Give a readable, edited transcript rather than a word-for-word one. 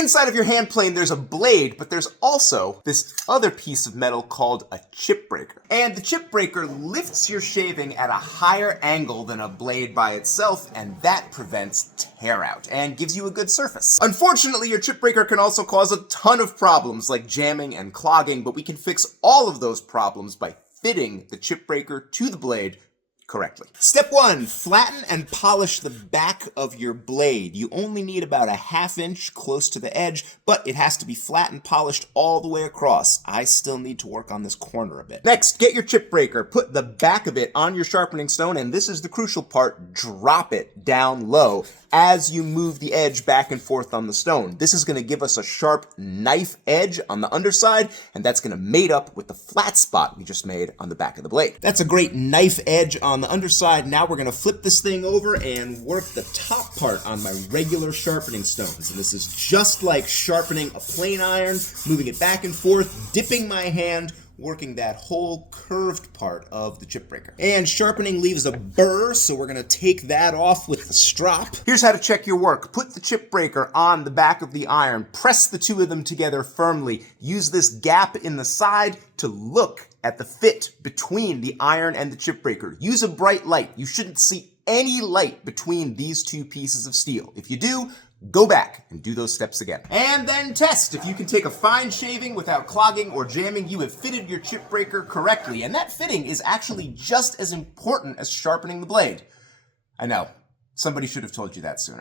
Inside of your hand plane, there's a blade, but there's also this other piece of metal called a chip breaker. And the chip breaker lifts your shaving at a higher angle than a blade by itself, and that prevents tear out and gives you a good surface. Unfortunately, your chip breaker can also cause a ton of problems like jamming and clogging, but we can fix all of those problems by fitting the chip breaker to the blade correctly. Step 1, flatten and polish the back of your blade. You only need about a ½ inch close to the edge, but it has to be flat and polished all the way across. I still need to work on this corner a bit. Next, get your chip breaker, put the back of it on your sharpening stone, and this is the crucial part, drop it down low as you move the edge back and forth on the stone. This is going to give us a sharp knife edge on the underside, and that's going to mate up with the flat spot we just made on the back of the blade. That's a great knife edge on the underside. Now we're going to flip this thing over and work the top part on my regular sharpening stones. And this is just like sharpening a plane iron, moving it back and forth, dipping my hand, working that whole curved part of the chip breaker. And sharpening leaves a burr, so we're gonna take that off with the strop. Here's how to check your work. Put the chip breaker on the back of the iron, press the two of them together firmly. Use this gap in the side to look at the fit between the iron and the chip breaker. Use a bright light. You shouldn't see any light between these two pieces of steel. If you do, go back and do those steps again. And then test. If you can take a fine shaving without clogging or jamming, you have fitted your chip breaker correctly. And that fitting is actually just as important as sharpening the blade. I know. Somebody should have told you that sooner.